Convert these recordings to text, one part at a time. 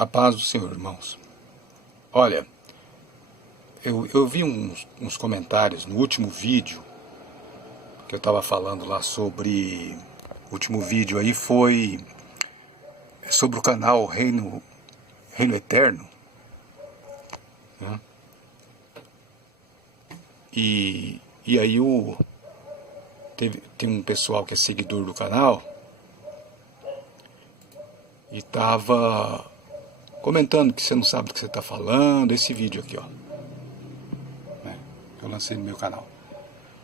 A paz do Senhor, irmãos. Olha, eu vi uns comentários no último vídeo que eu estava falando lá sobre... O último vídeo aí foi sobre o canal Reino Eterno, né? E aí tem um pessoal que é seguidor do canal e estava comentando que você não sabe do que você está falando. Esse vídeo aqui, ó, né, que eu lancei no meu canal.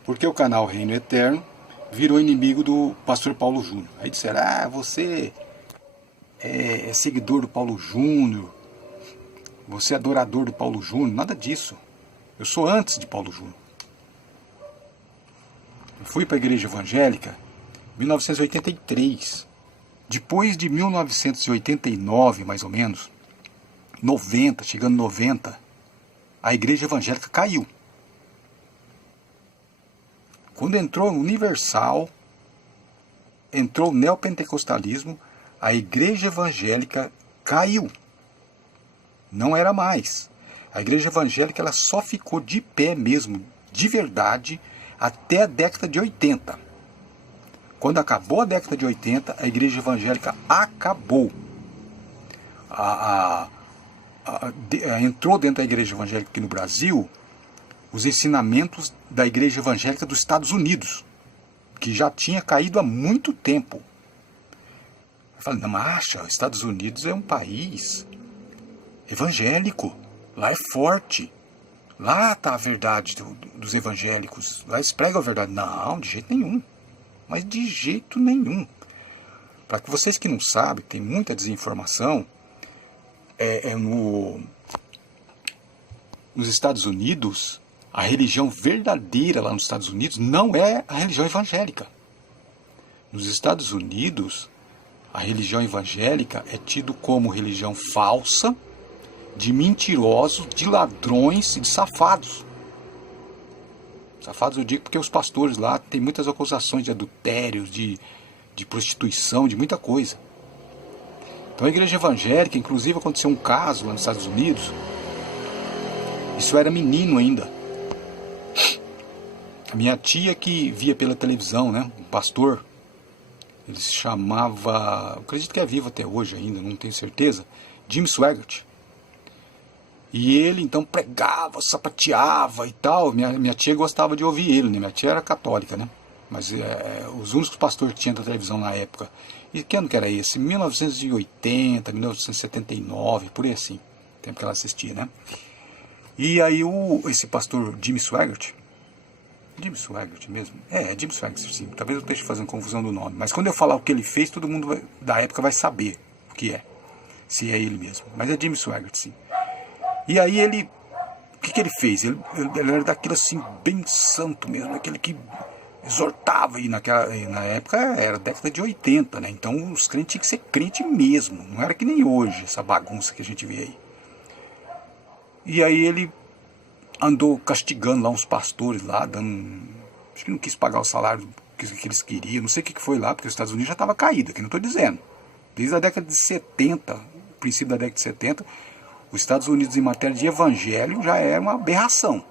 Porque o canal Reino Eterno virou inimigo do pastor Paulo Júnior. Aí disseram, você é seguidor do Paulo Júnior, você é adorador do Paulo Júnior. Nada disso. Eu sou antes de Paulo Júnior. Eu fui para a igreja evangélica em 1983. Depois de 1989, mais ou menos, 90, chegando 90, a igreja evangélica caiu. Quando entrou o Universal, entrou o neopentecostalismo, a igreja evangélica caiu. Não era mais. A igreja evangélica ela só ficou de pé mesmo, de verdade, até a década de 80. Quando acabou a década de 80, a igreja evangélica acabou. Entrou dentro da igreja evangélica aqui no Brasil os ensinamentos da igreja evangélica dos Estados Unidos, que já tinha caído há muito tempo. Eu falei, não, mas Estados Unidos é um país evangélico, lá é forte, lá está a verdade dos evangélicos, lá eles pregam a verdade. Não, de jeito nenhum, mas de jeito nenhum. Para que vocês que não sabem, tem muita desinformação, nos Estados Unidos, a religião verdadeira lá nos Estados Unidos não é a religião evangélica. Nos Estados Unidos, a religião evangélica é tido como religião falsa, de mentirosos, de ladrões e de safados. Safados eu digo porque os pastores lá têm muitas acusações de adultério, de prostituição, de muita coisa. Então a igreja evangélica, inclusive aconteceu um caso lá nos Estados Unidos, isso eu era menino ainda. A minha tia que via pela televisão, né, um pastor, ele se chamava, eu acredito que é vivo até hoje ainda, não tenho certeza, Jim Swaggart. E ele então pregava, sapateava e tal. Minha tia gostava de ouvir ele, né? Minha tia era católica, né? Mas os únicos pastores que tinha da televisão na época. E que ano que era esse? 1980, 1979, por aí assim. Tempo que ela assistia, né? E aí esse pastor Jim Swaggart, Jim Swaggart mesmo? Jim Swaggart, sim. Talvez eu esteja fazendo confusão do nome. Mas quando eu falar o que ele fez, todo mundo da época vai saber o que é. Se é ele mesmo. Mas é Jim Swaggart, sim. E aí o que ele fez? Ele era daquilo assim, bem santo mesmo, aquele que exortava, e na época era década de 80, né? Então os crentes tinham que ser crente mesmo, não era que nem hoje, essa bagunça que a gente vê aí. E aí ele andou castigando lá uns pastores lá, acho que não quis pagar o salário que eles queriam, não sei o que foi lá, porque os Estados Unidos já estava caído, que não estou dizendo. Desde a década de 70, princípio da década de 70, os Estados Unidos em matéria de evangelho já era uma aberração.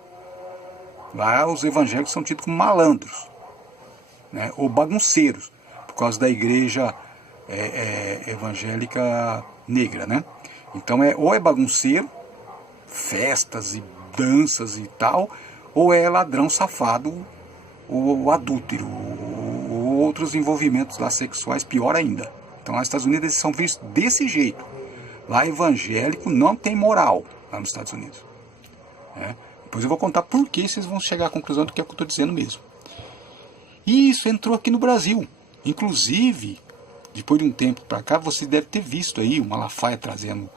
Lá os evangélicos são tidos como malandros, né, ou bagunceiros, por causa da igreja evangélica negra, né? Então ou é bagunceiro, festas e danças e tal, ou é ladrão, safado, ou adúltero, ou outros envolvimentos lá sexuais, pior ainda. Então lá nos Estados Unidos eles são vistos desse jeito. Lá evangélico não tem moral, lá nos Estados Unidos. Depois eu vou contar por que vocês vão chegar à conclusão do que eu estou dizendo mesmo. E isso entrou aqui no Brasil. Inclusive, depois de um tempo para cá, você deve ter visto aí o Malafaia trazendo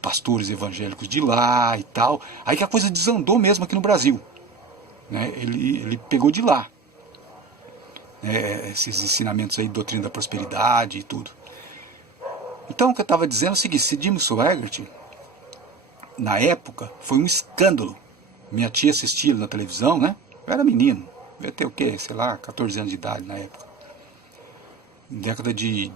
pastores evangélicos de lá e tal. Aí que a coisa desandou mesmo aqui no Brasil, né? Ele pegou de lá, esses ensinamentos aí, doutrina da prosperidade e tudo. Então o que eu estava dizendo é o seguinte, esse Jim Swaggart, na época, foi um escândalo. Minha tia assistia ele na televisão, né? Eu era menino, eu ia ter o quê? Sei lá, 14 anos de idade na época. Década de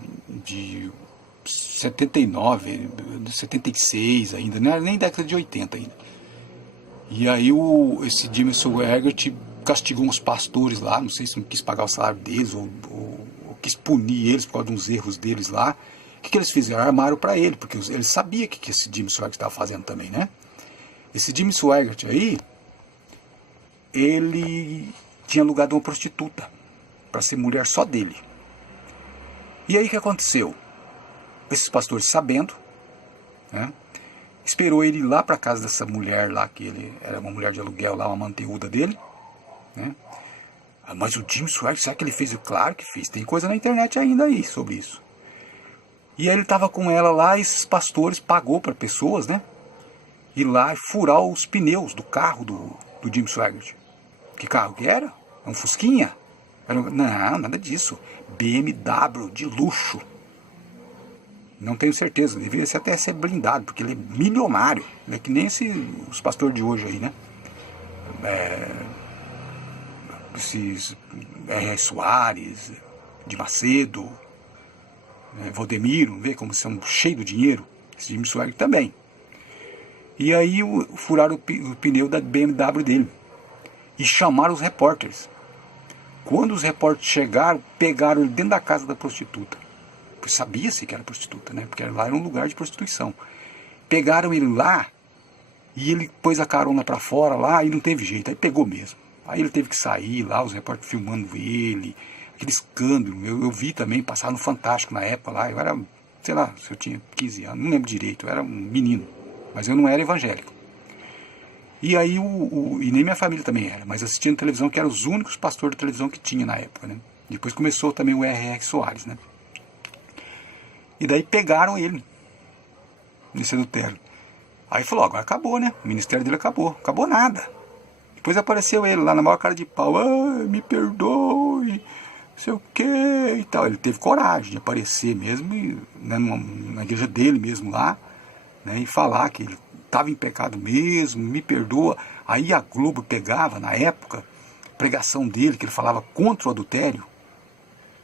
79, de 76 ainda, não era nem década de 80 ainda. E aí esse Jimmy Swaggart castigou uns pastores lá, não sei se não quis pagar o salário deles ou quis punir eles por causa de uns erros deles lá. O que eles fizeram? Armaram para ele, porque eles sabiam o que esse Jimmy Swaggart estava fazendo também, né? Esse Jimmy Swaggart aí, ele tinha alugado uma prostituta para ser mulher só dele. E aí o que aconteceu? Esses pastores, sabendo, né, esperou ele ir lá para casa dessa mulher lá, que ele era uma mulher de aluguel lá, uma manteúda dele, né? Mas o Jimmy Swaggart, será que ele fez? Claro que fez, tem coisa na internet ainda aí sobre isso. E aí ele estava com ela lá, e esses pastores pagou para pessoas, né, ir lá e furar os pneus do carro do Jimmy Swaggart. Que carro que era? É um Fusquinha? Não, nada disso. BMW de luxo. Não tenho certeza, deveria até ser blindado, porque ele é milionário. Ele é que nem os pastores de hoje aí, né? Esses R.R. Soares, de Macedo, Valdemiro, vê como são cheios de dinheiro. Esse Jimmy Swaggart também. E aí furaram o pneu da BMW dele. E chamaram os repórteres. Quando os repórteres chegaram, pegaram ele dentro da casa da prostituta. Sabia-se que era prostituta, né? Porque lá era um lugar de prostituição. Pegaram ele lá e ele pôs a carona para fora lá e não teve jeito. Aí pegou mesmo. Aí ele teve que sair lá, os repórteres filmando ele. Aquele escândalo. Eu vi também, passar no Fantástico na época lá. Eu era, sei lá, se eu tinha 15 anos, não lembro direito. Eu era um menino. Mas eu não era evangélico. E aí, e nem minha família também era. Mas assistindo televisão, que eram os únicos pastores de televisão que tinha na época, né? Depois começou também o R.R. Soares, né? E daí pegaram ele nesse adultério. Aí falou, agora acabou, né? O ministério dele acabou. Acabou nada. Depois apareceu ele lá na maior cara de pau. Me perdoe, não sei o que e tal. Ele teve coragem de aparecer mesmo, né, na igreja dele mesmo lá, né, e falar que ele estava em pecado mesmo, me perdoa. Aí a Globo pegava, na época, a pregação dele, que ele falava contra o adultério,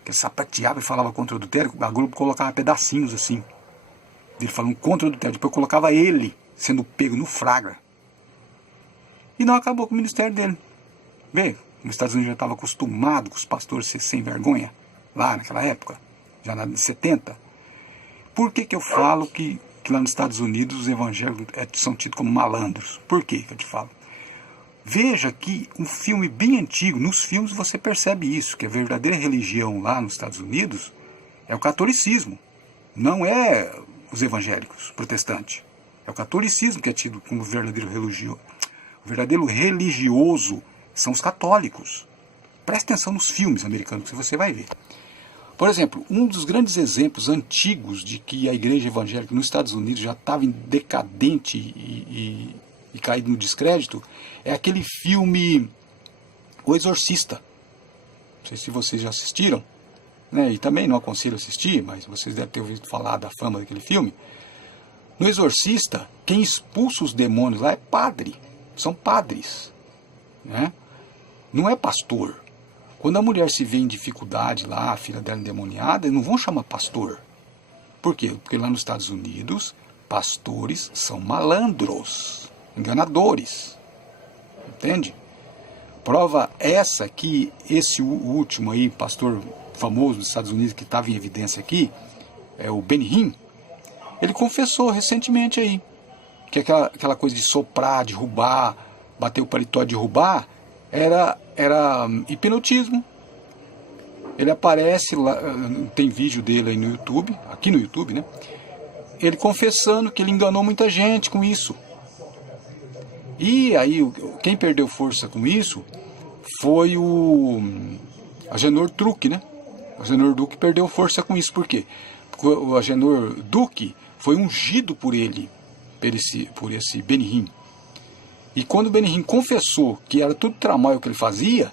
que ele sapateava e falava contra o adultério, a Globo colocava pedacinhos assim, ele falando contra o adultério, depois colocava ele sendo pego no flagra. E não acabou com o ministério dele. Vê, os Estados Unidos já estava acostumado com os pastores ser sem vergonha, lá naquela época, já na 70. Por que eu falo que lá nos Estados Unidos os evangélicos são tidos como malandros? Por que eu te falo? Veja que um filme bem antigo, nos filmes você percebe isso, que a verdadeira religião lá nos Estados Unidos é o catolicismo, não é os evangélicos protestantes. É o catolicismo que é tido como verdadeiro religioso. O verdadeiro religioso são os católicos. Preste atenção nos filmes americanos que você vai ver. Por exemplo, um dos grandes exemplos antigos de que a igreja evangélica nos Estados Unidos já estava em decadente e caído no descrédito é aquele filme O Exorcista. Não sei se vocês já assistiram, né? E também não aconselho assistir, mas vocês devem ter ouvido falar da fama daquele filme. No Exorcista, quem expulsa os demônios lá é padre. São padres, né? Não é pastor. Quando a mulher se vê em dificuldade lá, a filha dela endemoniada, eles não vão chamar pastor. Por quê? Porque lá nos Estados Unidos, pastores são malandros, enganadores. Entende? Prova essa que esse último aí, pastor famoso dos Estados Unidos que estava em evidência aqui, é o Benny Hinn. Ele confessou recentemente aí que aquela coisa de soprar, derrubar, bater o paletó, derrubar, era hipnotismo. Ele aparece lá, tem vídeo dele aí no YouTube, aqui no YouTube, né? Ele confessando que ele enganou muita gente com isso. E aí, quem perdeu força com isso foi o Agenor Truque, né? O Agenor Duque perdeu força com isso. Por quê? Porque o Agenor Duque foi ungido por ele, por esse Benny Hinn. E quando o Benny Hinn confessou que era tudo tramóio o que ele fazia,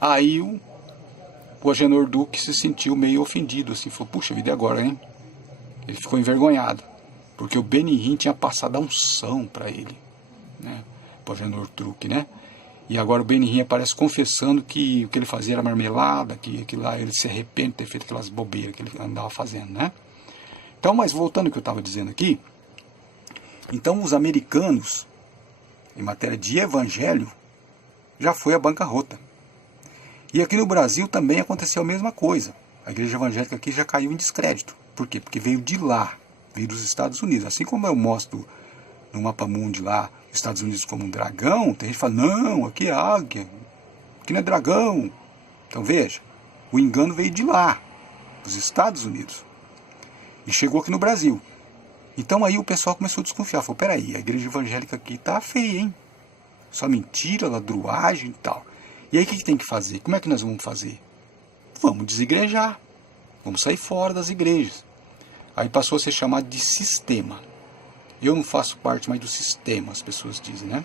aí o Agenor Duque se sentiu meio ofendido, assim, falou, puxa vida, e agora, hein? Ele ficou envergonhado, porque o Benny Hinn tinha passado a unção para ele, né? O Agenor Truque, né? E agora o Benny Hinn aparece confessando que o que ele fazia era marmelada, que lá ele se arrepende de ter feito aquelas bobeiras que ele andava fazendo, né? Então, mas voltando ao que eu estava dizendo aqui, Então os americanos, em matéria de evangelho, já foi a bancarrota. E aqui no Brasil também aconteceu a mesma coisa. A igreja evangélica aqui já caiu em descrédito. Por quê? Porque veio de lá, veio dos Estados Unidos. Assim como eu mostro no Mapa Mundi lá, os Estados Unidos como um dragão, tem gente que fala, não, aqui é águia, aqui não é dragão. Então veja, o engano veio de lá, dos Estados Unidos. E chegou aqui no Brasil. Então aí o pessoal começou a desconfiar. Falou, peraí, a igreja evangélica aqui tá feia, hein? Só mentira, ladruagem e tal. E aí o que tem que fazer? Como é que nós vamos fazer? Vamos desigrejar. Vamos sair fora das igrejas. Aí passou a ser chamado de sistema. Eu não faço parte mais do sistema, as pessoas dizem, né?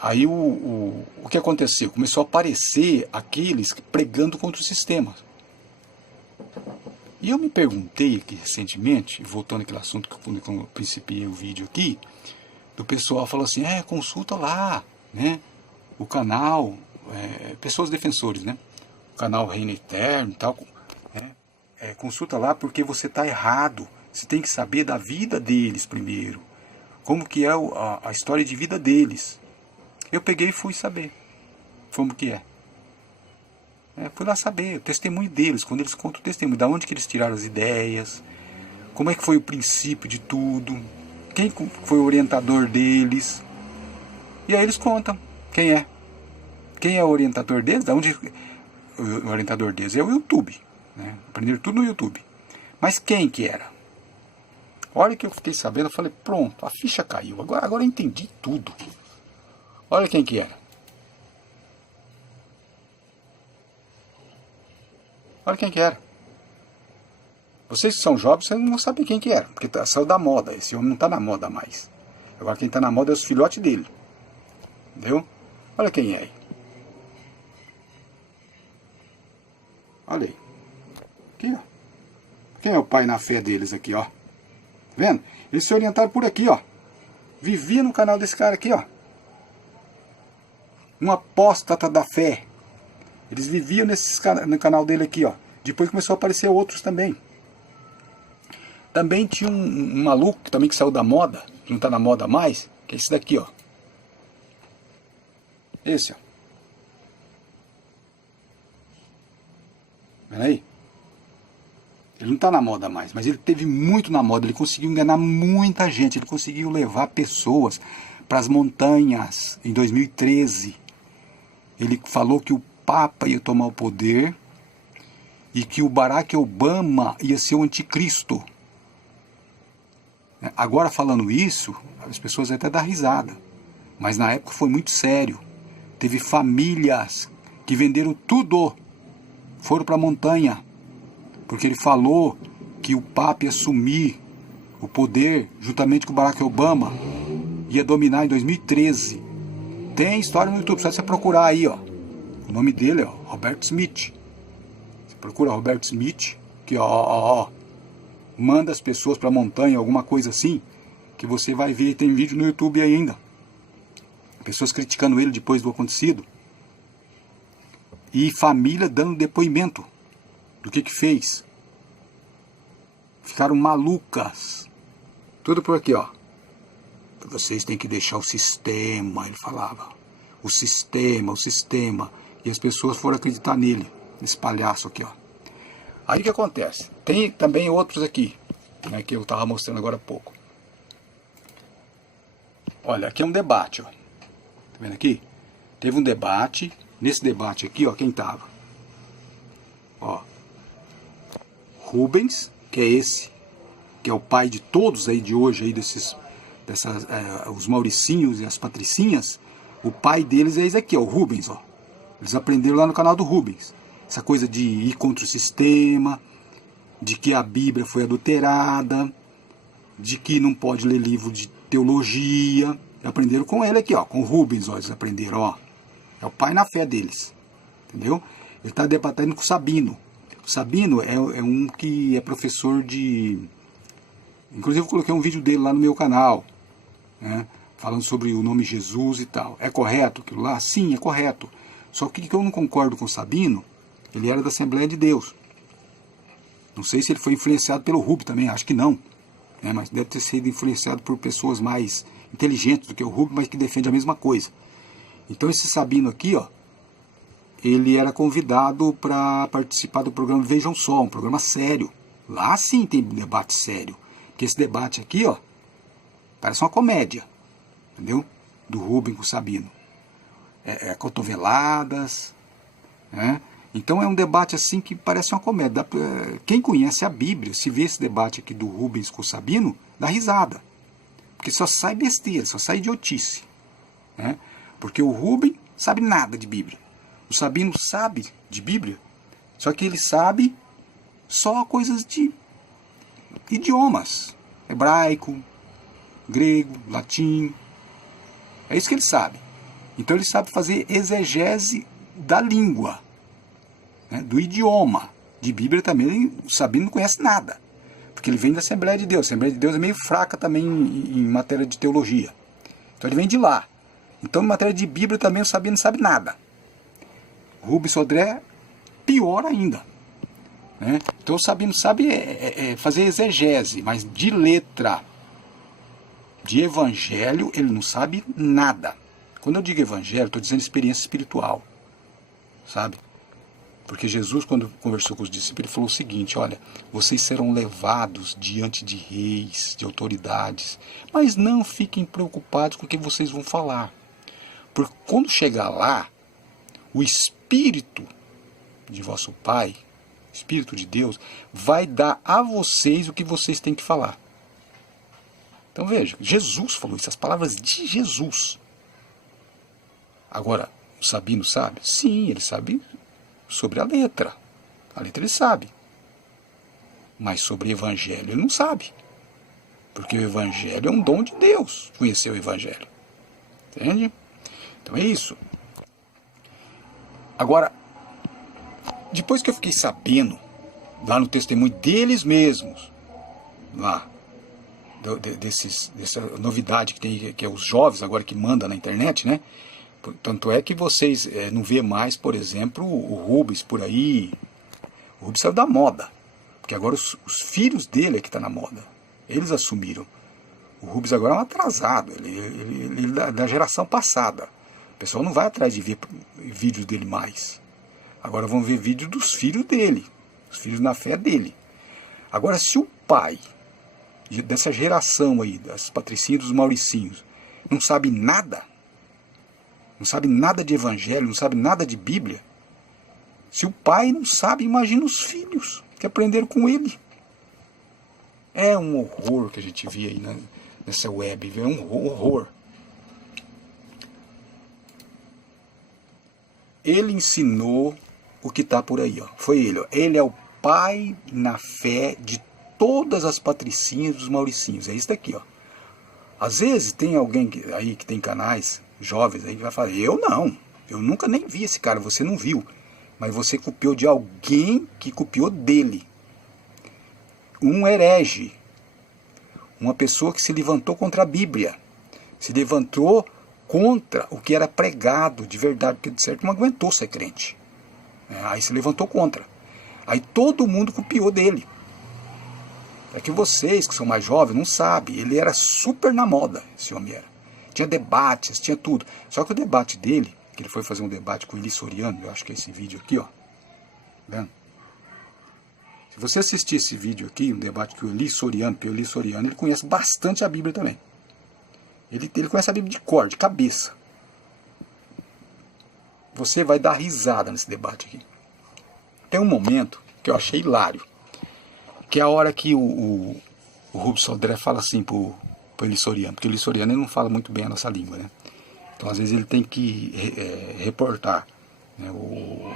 Aí o que aconteceu? Começou a aparecer aqueles pregando contra o sistema. E eu me perguntei aqui recentemente, voltando àquele assunto que quando eu principiei o vídeo aqui, do pessoal falou assim, consulta lá, né? O canal, pessoas defensores, né? O canal Reino Eterno e tal, consulta lá porque você está errado. Você tem que saber da vida deles primeiro. Como que é a história de vida deles. Eu peguei e fui saber como que é. Fui lá saber o testemunho deles, quando eles contam o testemunho, da onde que eles tiraram as ideias, como é que foi o princípio de tudo, quem foi o orientador deles. E aí eles contam quem é. Quem é o orientador deles? Da onde o orientador deles é o YouTube. Né? Aprenderam tudo no YouTube. Mas quem que era? A hora que eu fiquei sabendo, eu falei, pronto, a ficha caiu. Agora eu entendi tudo. Olha quem que era. Olha quem que era. Vocês que são jovens, vocês não vão saber quem que era. Porque saiu da moda. Esse homem não está na moda mais. Agora quem está na moda é os filhotes dele. Entendeu? Olha quem é aí. Olha aí. Aqui, ó. Quem é o pai na fé deles aqui, ó? Tá vendo? Eles se orientaram por aqui, ó. Vivia no canal desse cara aqui, ó. Um apóstata da fé. Eles viviam no canal dele aqui, ó. Depois começou a aparecer outros também. Também tinha um maluco também que saiu da moda, que não está na moda mais, que é esse daqui, ó. Esse, ó. Vendo aí? Ele não está na moda mais, mas ele teve muito na moda. Ele conseguiu enganar muita gente. Ele conseguiu levar pessoas para as montanhas em 2013. Ele falou que o Papa ia tomar o poder e que o Barack Obama ia ser o anticristo. Agora falando isso, as pessoas até dão risada. Mas na época foi muito sério. Teve famílias que venderam tudo. Foram para a montanha. Porque ele falou que o Papa ia assumir o poder juntamente com o Barack Obama. Ia dominar em 2013. Tem história no YouTube, só você procurar aí, ó. O nome dele é Robert Smith. Você procura Robert Smith, que manda as pessoas para a montanha, alguma coisa assim, que você vai ver, tem vídeo no YouTube ainda. Pessoas criticando ele depois do acontecido. E família dando depoimento do que fez. Ficaram malucas. Tudo por aqui, ó. Vocês têm que deixar o sistema, ele falava. O sistema. E as pessoas foram acreditar nele, nesse palhaço aqui, ó. Aí o que acontece? Tem também outros aqui, né, que eu estava mostrando agora há pouco. Olha, aqui é um debate, ó. Tá vendo aqui? Teve um debate. Nesse debate aqui, ó, quem estava? Ó. Rubens, que é esse, que é o pai de todos aí de hoje, aí os Mauricinhos e as Patricinhas. O pai deles é esse aqui, ó, o Rubens, ó. Eles aprenderam lá no canal do Rubens. Essa coisa de ir contra o sistema, de que a Bíblia foi adulterada, de que não pode ler livro de teologia. Aprenderam com ele aqui, ó, com o Rubens, ó, eles aprenderam, ó. É o pai na fé deles, entendeu? Ele está debatendo com o Sabino. O Sabino é um que é professor de... Inclusive eu coloquei um vídeo dele lá no meu canal, né, falando sobre o nome Jesus e tal. É correto aquilo lá? Sim, é correto. Só que eu não concordo com o Sabino, ele era da Assembleia de Deus. Não sei se ele foi influenciado pelo Rubens também, acho que não. né? Mas deve ter sido influenciado por pessoas mais inteligentes do que o Rubens, mas que defendem a mesma coisa. Então esse Sabino aqui, ó, ele era convidado para participar do programa Vejam Só, um programa sério. Lá sim tem debate sério. Porque esse debate aqui, ó, parece uma comédia, entendeu? Do Rubens com o Sabino. Cotoveladas, né? Então é um debate assim que parece uma comédia. Quem conhece a Bíblia, se vê esse debate aqui do Rubens com o Sabino, dá risada. Porque só sai besteira, só sai idiotice, né? Porque o Rubens sabe nada de Bíblia. O Sabino sabe de Bíblia, só que ele sabe só coisas de idiomas. Hebraico, grego, latim. É isso que ele sabe. Então ele sabe fazer exegese da língua, né, do idioma. De Bíblia também o Sabino não conhece nada. Porque ele vem da Assembleia de Deus. A Assembleia de Deus é meio fraca também em matéria de teologia. Então ele vem de lá. Então em matéria de Bíblia também o Sabino não sabe nada. Rubens Sodré, pior ainda, né? Então o Sabino sabe fazer exegese, mas de letra, de evangelho, ele não sabe nada. Quando eu digo evangelho, estou dizendo experiência espiritual, sabe? Porque Jesus, quando conversou com os discípulos, ele falou o seguinte: olha, vocês serão levados diante de reis, de autoridades, mas não fiquem preocupados com o que vocês vão falar. Porque quando chegar lá, o Espírito de vosso Pai, Espírito de Deus, vai dar a vocês o que vocês têm que falar. Então veja, Jesus falou isso, as palavras de Jesus. Agora, o Sabino sabe? Sim, ele sabe sobre a letra. A letra ele sabe. Mas sobre o Evangelho ele não sabe. Porque o Evangelho é um dom de Deus, conhecer o Evangelho. Entende? Então é isso. Agora, depois que eu fiquei sabendo, lá no testemunho deles mesmos, lá, dessa novidade que tem, que é os jovens agora que mandam na internet, né? Tanto é que vocês não vê mais, por exemplo, o Rubens por aí. O Rubens saiu da moda, porque agora os filhos dele é que estão na moda. Eles assumiram. O Rubens agora é um atrasado, ele é da geração passada. O pessoal não vai atrás de ver vídeos dele mais. Agora vão ver vídeos dos filhos dele, os filhos na fé dele. Agora, se o pai dessa geração aí, das patricinhas, dos mauricinhos, não sabe nada de evangelho, não sabe nada de Bíblia, se o pai não sabe, imagina os filhos que aprenderam com ele. É um horror que a gente vê aí nessa web, é um horror. Ele ensinou o que está por aí, ó. Foi ele, ó. Ele é o pai na fé de todas as patricinhas dos mauricinhos. É isso daqui, ó. Às vezes tem alguém aí que tem canais jovens aí que vai falar: eu não, eu nunca nem vi esse cara. Você não viu, mas você copiou de alguém que copiou dele. Um herege, uma pessoa que se levantou contra a Bíblia, se levantou contra o que era pregado de verdade, porque de certo não aguentou ser crente. Aí se levantou contra. Aí todo mundo copiou dele. É que vocês que são mais jovens não sabem, ele era super na moda, esse homem era. Tinha debates, tinha tudo. Só que o debate dele, que ele foi fazer um debate com o Eli Soriano, eu acho que é esse vídeo aqui, ó. Tá vendo? Se você assistir esse vídeo aqui, um debate com o Eli Soriano, porque o Eli Soriano ele conhece bastante a Bíblia também. Ele conhece a Bíblia de cor, de cabeça. Você vai dar risada nesse debate aqui. Tem um momento que eu achei hilário, que é a hora que o Rubens Sodré fala assim pro Eli Soriano, porque o Eli Soriano ele não fala muito bem a nossa língua, né? Então às vezes ele tem que reportar, né?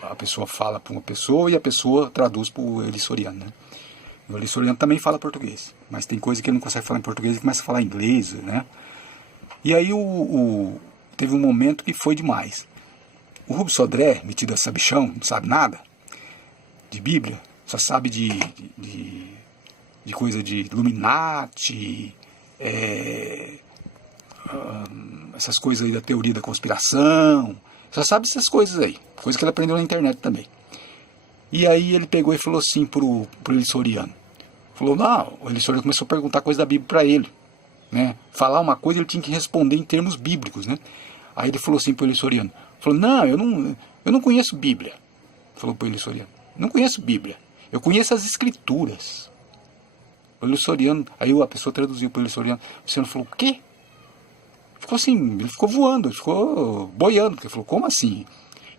A pessoa fala para uma pessoa e a pessoa traduz para o Eli Soriano, né? O Eli Soriano também fala português, mas tem coisa que ele não consegue falar em português e começa a falar inglês, né? E aí teve um momento que foi demais. O Rubens Sodré, metido a sabichão, não sabe nada de Bíblia, só sabe de coisa de Illuminati, essas coisas aí da teoria da conspiração, só sabe essas coisas aí, coisa que ele aprendeu na internet também. E aí ele pegou e falou assim pro Eli Soriano: Falou, não, o Elissoriano começou a perguntar coisa da Bíblia para ele, né? Falar uma coisa, ele tinha que responder em termos bíblicos, né? Aí ele falou assim para o Elissoriano, falou, não, eu não conheço Bíblia. Falou para o Elissoriano, não conheço Bíblia, eu conheço as Escrituras. O Elissoriano, aí a pessoa traduziu para o Elissoriano, o Elissoriano falou, o quê? Ficou assim, ele ficou voando, ele ficou boiando, porque ele falou, como assim?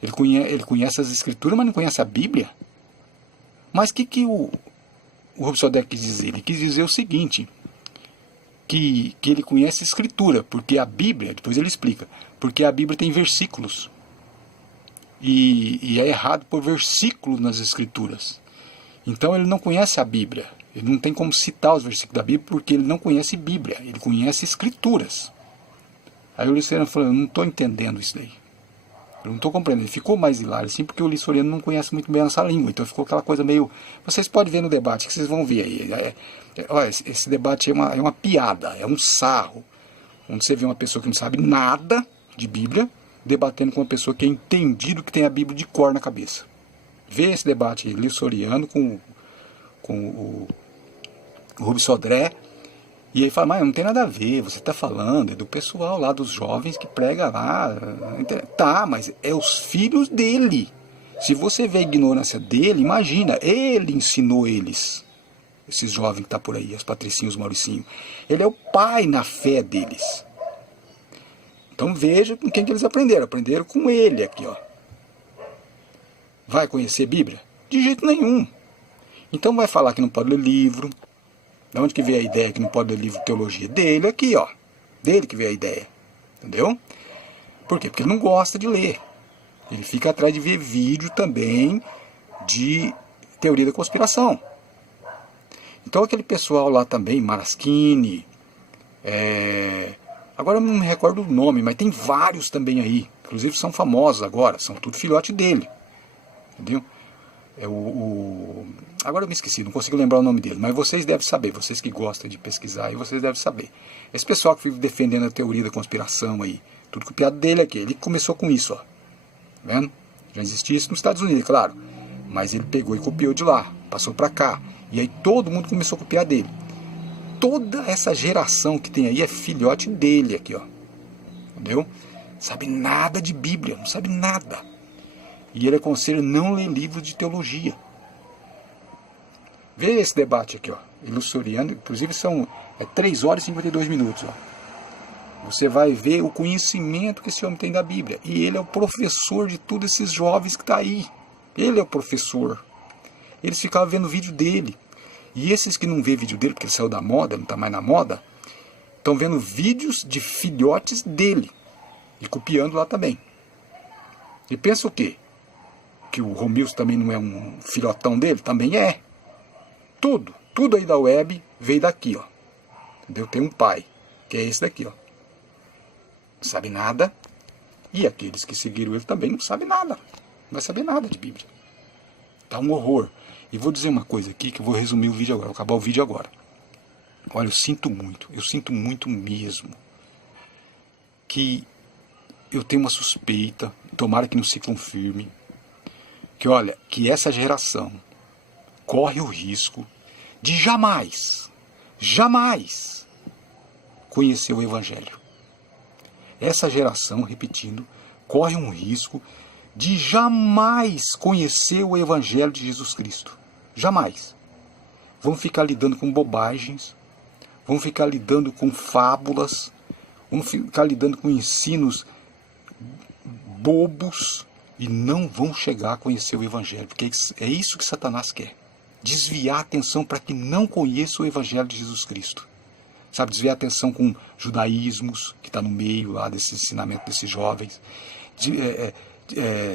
Ele conhece as Escrituras, mas não conhece a Bíblia? Mas o que o Rubem Sodré quis dizer? Ele quis dizer o seguinte, que ele conhece a Escritura, porque a Bíblia, depois ele explica, porque a Bíblia tem versículos, e é errado pôr versículos nas Escrituras. Então ele não conhece a Bíblia, ele não tem como citar os versículos da Bíblia, porque ele não conhece Bíblia, ele conhece Escrituras. Aí o Elissoriano falou, eu não estou entendendo isso daí. Eu não estou compreendendo. Ele ficou mais hilário assim, porque o Elissoriano não conhece muito bem essa língua. Então ficou aquela coisa meio... Vocês podem ver no debate, que vocês vão ver aí. Olha, esse debate é uma piada, é um sarro. Onde você vê uma pessoa que não sabe nada de Bíblia, debatendo com uma pessoa que é entendido, que tem a Bíblia de cor na cabeça. Vê esse debate aí, Elissoriano com o Rubem Sodré. E aí fala, mas não tem nada a ver, você está falando, é do pessoal lá, dos jovens que prega lá. Tá, mas é os filhos dele. Se você vê a ignorância dele, imagina, ele ensinou eles, esses jovens que estão por aí, as patricinhos, os mauricinhos. Ele é o pai na fé deles. Então veja com quem que eles aprenderam. Aprenderam com ele aqui, ó. Vai conhecer Bíblia? De jeito nenhum. Então vai falar que não pode ler livro. De onde que veio a ideia que não pode ler livro de teologia? Dele aqui, ó. Dele que veio a ideia. Entendeu? Por quê? Porque ele não gosta de ler. Ele fica atrás de ver vídeo também de teoria da conspiração. Então aquele pessoal lá também, Maraschini, agora eu não me recordo o nome, mas tem vários também aí. Inclusive são famosos agora, são tudo filhote dele. Entendeu? Agora eu me esqueci, não consigo lembrar o nome dele, mas vocês devem saber, vocês que gostam de pesquisar aí, vocês devem saber. Esse pessoal que vive defendendo a teoria da conspiração aí, tudo copiado dele aqui, ele começou com isso, ó. Tá vendo? Já existia isso nos Estados Unidos, claro, mas ele pegou e copiou de lá, passou pra cá, e aí todo mundo começou a copiar dele. Toda essa geração que tem aí é filhote dele aqui, ó. Entendeu? Sabe nada de Bíblia, não sabe nada. E ele aconselha não ler livros de teologia. Vê esse debate aqui, ó. Elissoriano, inclusive são 3 horas e 52 minutos, ó. Você vai ver o conhecimento que esse homem tem da Bíblia. E ele é o professor de todos esses jovens que estão aí. Ele é o professor. Eles ficavam vendo vídeo dele. E esses que não vê vídeo dele, porque ele saiu da moda, não está mais na moda, estão vendo vídeos de filhotes dele. E copiando lá também. E pensa o quê? Que o Romilson também não é um filhotão dele? Também é. Tudo aí da web veio daqui, ó. Entendeu? Tem um pai, que é esse daqui, ó. Não sabe nada. E aqueles que seguiram ele também não sabem nada. Não vai saber nada de Bíblia. Tá um horror. E vou dizer uma coisa aqui, que eu vou resumir o vídeo agora, vou acabar o vídeo agora. Olha, eu sinto muito mesmo, que eu tenho uma suspeita, tomara que não se confirme, que olha, que essa geração corre o risco de jamais conhecer o Evangelho. Essa geração, repetindo, corre um risco de jamais conhecer o Evangelho de Jesus Cristo. Jamais. Vão ficar lidando com bobagens, vão ficar lidando com fábulas, vão ficar lidando com ensinos bobos e não vão chegar a conhecer o Evangelho, porque é isso que Satanás quer. Desviar a atenção para que não conheça o Evangelho de Jesus Cristo. Sabe, desviar a atenção com judaísmos, que está no meio lá desse ensinamento desses jovens.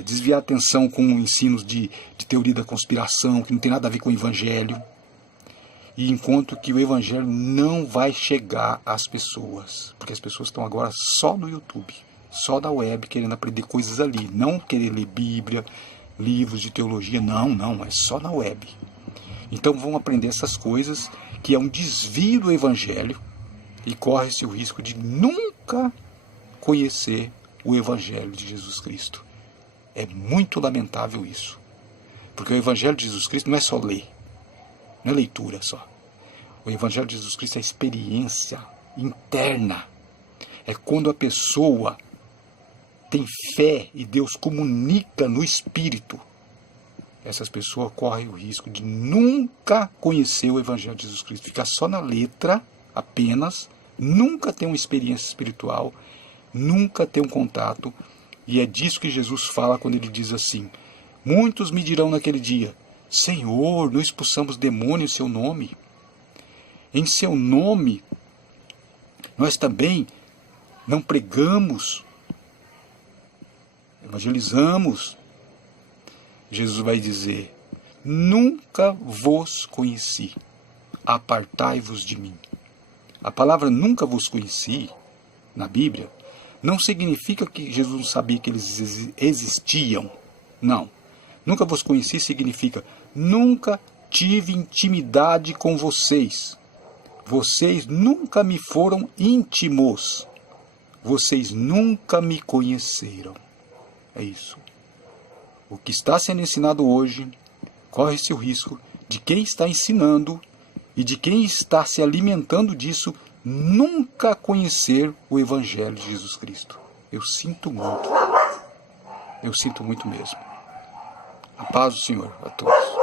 Desviar a atenção com ensinos de teoria da conspiração, que não tem nada a ver com o Evangelho. E enquanto que o Evangelho não vai chegar às pessoas, porque as pessoas estão agora só no YouTube, só da web, querendo aprender coisas ali, não querer ler Bíblia, livros de teologia, não, é só na web. Então vão aprender essas coisas, que é um desvio do Evangelho, e corre-se o risco de nunca conhecer o Evangelho de Jesus Cristo. É muito lamentável isso, porque o Evangelho de Jesus Cristo não é só ler, não é leitura só. O Evangelho de Jesus Cristo é a experiência interna. É quando a pessoa tem fé e Deus comunica no Espírito. Essas pessoas correm o risco de nunca conhecer o Evangelho de Jesus Cristo. Ficar só na letra apenas, nunca ter uma experiência espiritual, nunca ter um contato. E é disso que Jesus fala quando ele diz assim: muitos me dirão naquele dia: Senhor, não expulsamos demônios em seu nome. Em seu nome, nós também não pregamos, evangelizamos. Jesus vai dizer: nunca vos conheci, apartai-vos de mim. A palavra nunca vos conheci, na Bíblia, não significa que Jesus não sabia que eles existiam. Não. Nunca vos conheci significa nunca tive intimidade com vocês. Vocês nunca me foram íntimos. Vocês nunca me conheceram. É isso. O que está sendo ensinado hoje corre-se o risco de quem está ensinando e de quem está se alimentando disso nunca conhecer o Evangelho de Jesus Cristo. Eu sinto muito. Eu sinto muito mesmo. A paz do Senhor a todos.